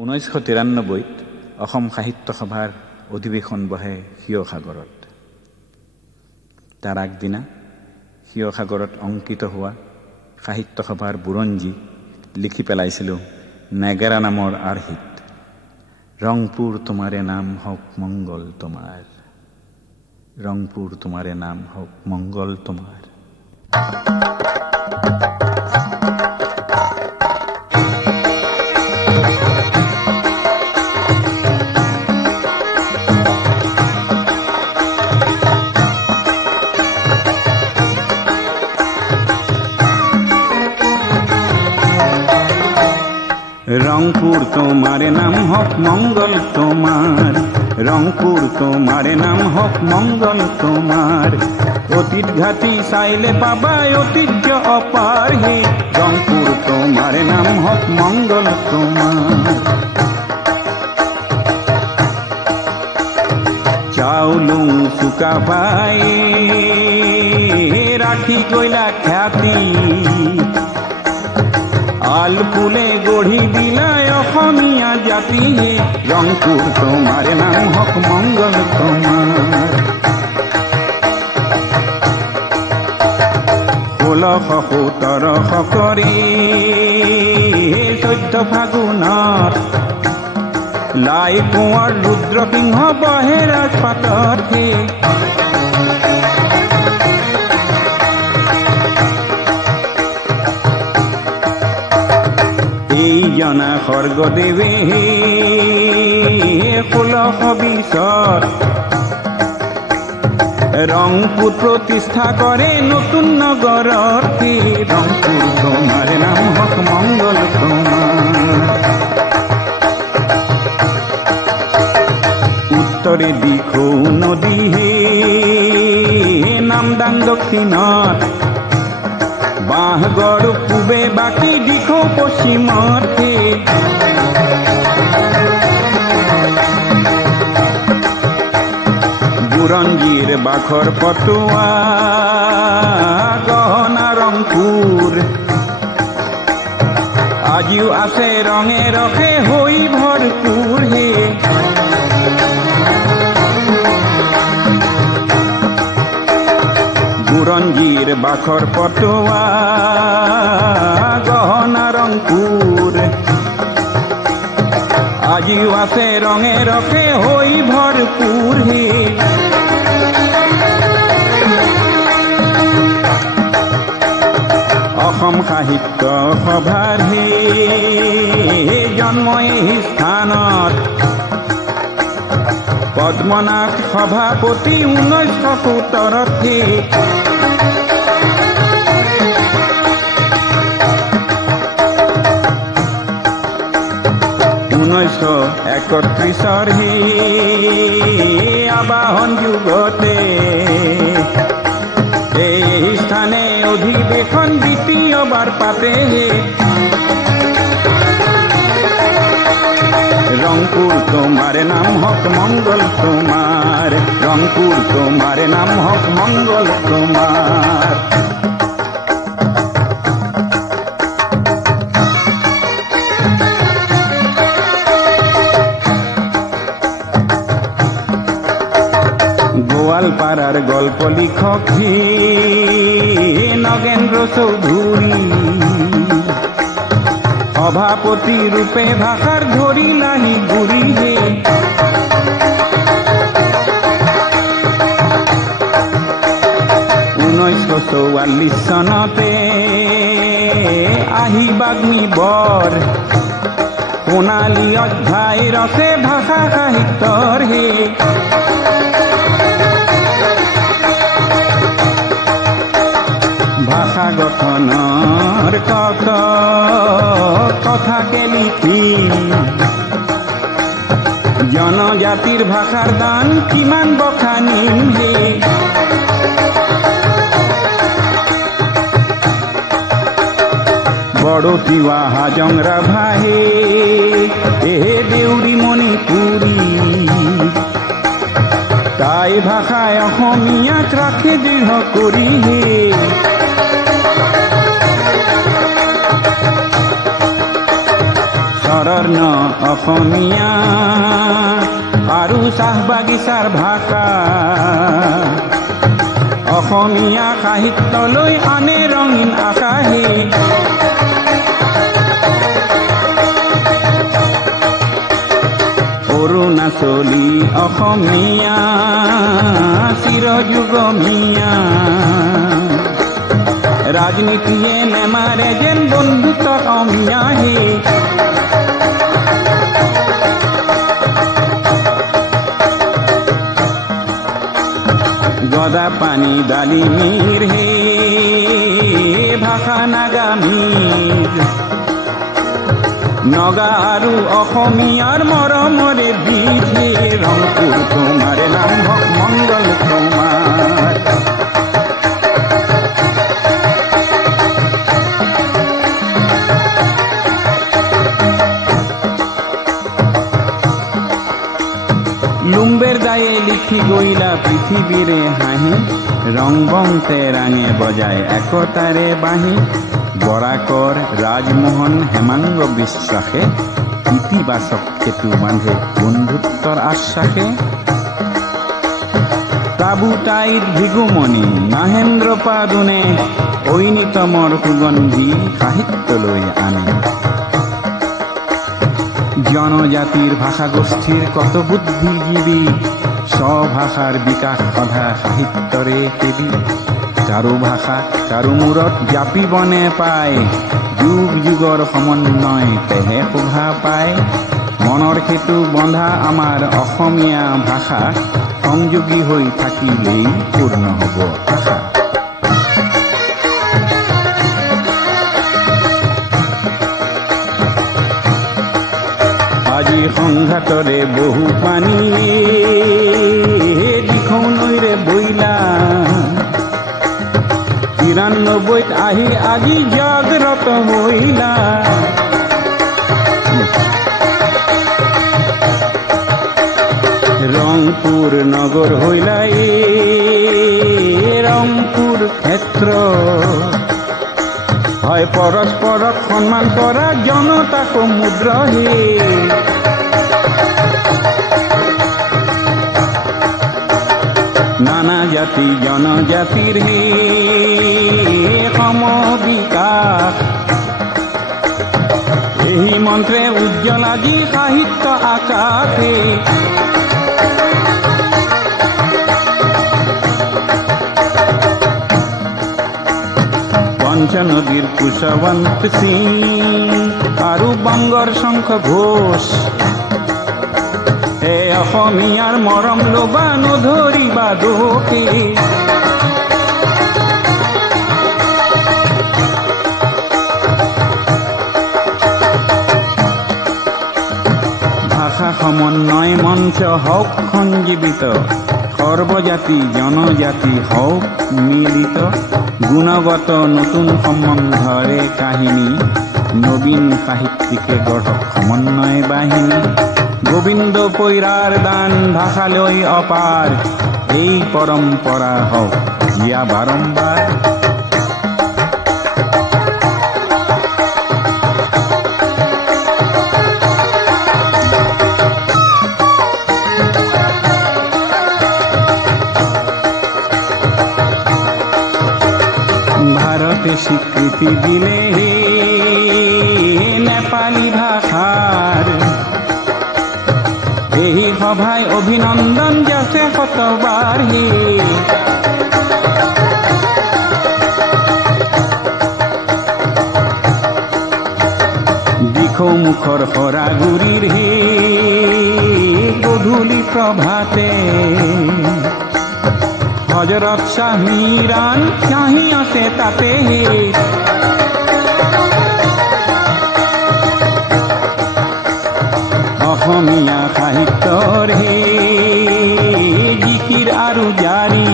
1993 অসম সাহিত্য সভাৰ অধিৱেশন বহে শিৱসাগৰত। তাৰ আগদিনা শিৱসাগৰত অংকিত হোৱা সাহিত্য সভাৰ বুৰঞ্জী লিখি পেলাইছিলোঁ নেগেৰা নামৰ আৰ্হিত। ৰংপুৰ তোমাৰে নাম হওক মংগল তোমাৰ, ৰংপুৰ তোমাৰে নাম হওক মংগল তোমাৰ। রংপুর তোমার নাম হক মঙ্গল তোমার, রংপুর তোমার নাম হক মঙ্গল তোমার। অতীত ঘাটি চাইলে পাবা ঐতিহ্য অপার হে, রংপুর তোমার নাম হক মঙ্গল তোমার। চাউলুং চুকা পাই রাখি কইলা খ্যাতি, আলপুলে গঢ়ি দিলাই অসমীয়া জাতি হে, রংপুর তোমার নাম হক মঙ্গল তোমার। 1617 কৰি 14 ফাগুনত লাই কোঁৱৰ ৰুদ্ৰসিংহ বহে ৰাজপাটত হে। এই জনা স্বৰ্গদেৱে 1620 ৰংপুৰ প্ৰতিষ্ঠা কৰে নতুন নগৰত হে, ৰংপুৰ তোমাৰ নাম হক মংগল তোমাৰ। উত্তৰে দিখৌ নদী হে নামদাং দক্ষিণত, বাঁহগড় পূবে বাকী দিখৌ পশ্চিমত হে। বুৰঞ্জীৰ বাখৰ পটুৱা গহনা ৰংপুৰ, আজিও আছে ৰঙে ৰসে হৈ ভৰপূৰ হে। বুৰঞ্জীৰ বাখৰ পটুৱা গহনা ৰংপুৰ, আজিও আছে ৰঙে ৰসে হৈ ভৰপূৰ হে। অসম সাহিত্য সভাৰ হে জন্ম এই স্থানত, পদ্মনাথ সভাপতি 1917 হে। ৰ হে আবাহন যুগতে এই স্থানে অধিৱেশন দ্বিতীয়বাৰ পাতে হে। রংপুর তোমার নাম হক মঙ্গল তোমার, রংপুর তোমার নাম হক মঙ্গল তোমার। গোয়ালপাড়ার গল্প লিখক হে নগেন্দ্র চৌধুরী, সভাপতি রূপে ভাষার ধরিলাহি গুৰি হে। 1944 চনতে আহি বাগ্মী বৰ, সোণালী অধ্যায় ৰচে ভাষা সাহিত্যৰ হে। ভাষা গঠনৰ কথাকে লিখি জনজাতিৰ ভাষাৰ দান কিমান বখানিম হে। বড়োতিৱা হাজং ৰাভা হে দেউৰী মণিপুৰী, তাই ভাষায় অসমীয়াক ৰাখে দৃঢ় কৰি হে। স্বৰ্ণ অসমীয়া আৰু চাহ বাগিচাৰ ভাষা অসমীয়া সাহিত্যলৈ আনে ৰঙীন আকাশে অৰুণাচলী অসমীয়া চিৰযুগমীয়া ৰাজনীতিয়ে নেমাৰে যেন বন্ধুত্বৰ অমিয়াহে গদা পানী ডালিমীৰ হে ভাষা নাগামীৰ নগা আৰু অসমীয়াৰ মৰমৰে বিধে ৰংপুৰ তোমাৰে নাম হওক মংগল তোমাৰ লুম্বেৰ দায়ে লিখি গইলা পৃথিৱীৰে হাঁহি ৰং বং তেৰাঙে বজায় একতাৰে বাঁহী বৰাকৰ ৰাজমোহন হেমাংগ বিশ্বাসে ইতিবাচক সেতু বান্ধে বন্ধুত্বৰ আশ্বাসে তাবুতাইত ভিগুমণি মহেন্দ্ৰ পাদুনে ঐনিতমৰ সুগন্ধি সাহিত্যলৈ আনে জনজাতিৰ ভাষাগোষ্ঠীৰ কত বুদ্ধিজীৱী স্বভাষাৰ বিকাশ সধা সাহিত্যৰে সেবী কাৰো ভাষা কাৰো মূৰত জাপিবনে পায় যুগ যুগৰ সমন্বয় তেহে শোভা পায় মনৰ সেতু বন্ধা আমাৰ অসমীয়া ভাষা সংযোগী হৈ থাকিলেই পূৰ্ণ হ'ব আশা আজি সংঘাতৰে বহু পানী দিখৌ নৈৰে বইলা ৯৩ আহি আজি জাগ্ৰত হইলা ৰংপুৰ নগৰ হইলা ৰংপুৰ ক্ষেত্ৰ হয় পৰস্পৰক সন্মান কৰা জনতা সমুদ্ৰ হে নানা জাতি জনজাতিৰ হে সমবিকাশ এই মন্ত্ৰে উজ্জ্বল আজি সাহিত্য আকাশে পঞ্চনদীৰ কুশৱন্ত সিং আৰু বংগৰ শংখ ঘোষ এ অসমীয়াৰ মৰম লবা নধৰিবা দোষে ভাষা সমন্বয় মঞ্চ হওক সঞ্জীৱিত সৰ্বজাতি জনজাতি হওক মিলিত গুণগত নতুন সম্বন্ধৰে কাহিনী নবীন সাহিত্যিকে গঢ়ক সমন্বয় বাহিনী গোবিন্দ পৈৰাৰ দান ভাষালৈ অপাৰ এই পৰম্পৰা হওক জিয়া বাৰম্বাৰ ভাৰতে স্বীকৃতি দিলে নেপালী ভাষাৰ এই সভায় অভিনন্দন যাচে শতবাৰ দিখৌ মুখৰ সৰাগুৰিৰ হে গধূলি প্ৰভাতে হজৰত শাহ মিৰাণ চাহি আছে তাতে অসমীয়া সাহিত্যৰ হে জিকিৰ আৰু জাৰি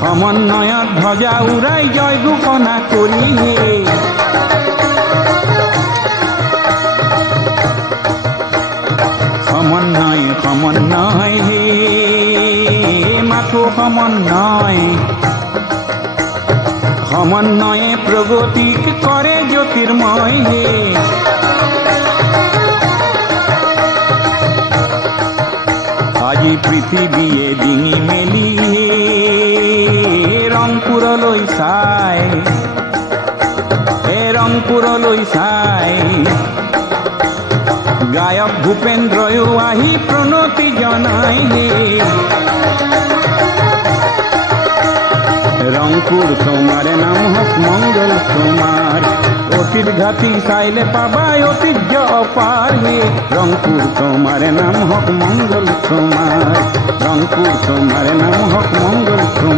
সমন্বয়ত ধ্বজা উৰাই জয় ঘোষণা কৰি সমন্বয় সমন্বয় হে মাথো সমন্বয় সমন্বয়ে প্ৰগতিক কৰে জ্যোতিৰ্ময় হে আজি পৃথিৱীয়ে ডিঙি মেলি ৰংপুৰলৈ চাই, ৰংপুৰলৈ চাই। গায়ক ভূপেন্দ্ৰয়ো আহি প্ৰণতি জনাই। রংপুর তোমার নাম হোক মঙ্গল তোমার, অতীত ঘাটি চাইলে পাবাই ঐতিহ্য অপার। হে রংপুর তোমার নাম হোক মঙ্গল তোমার, রংপুর তোমার নাম হোক মঙ্গল তোমার।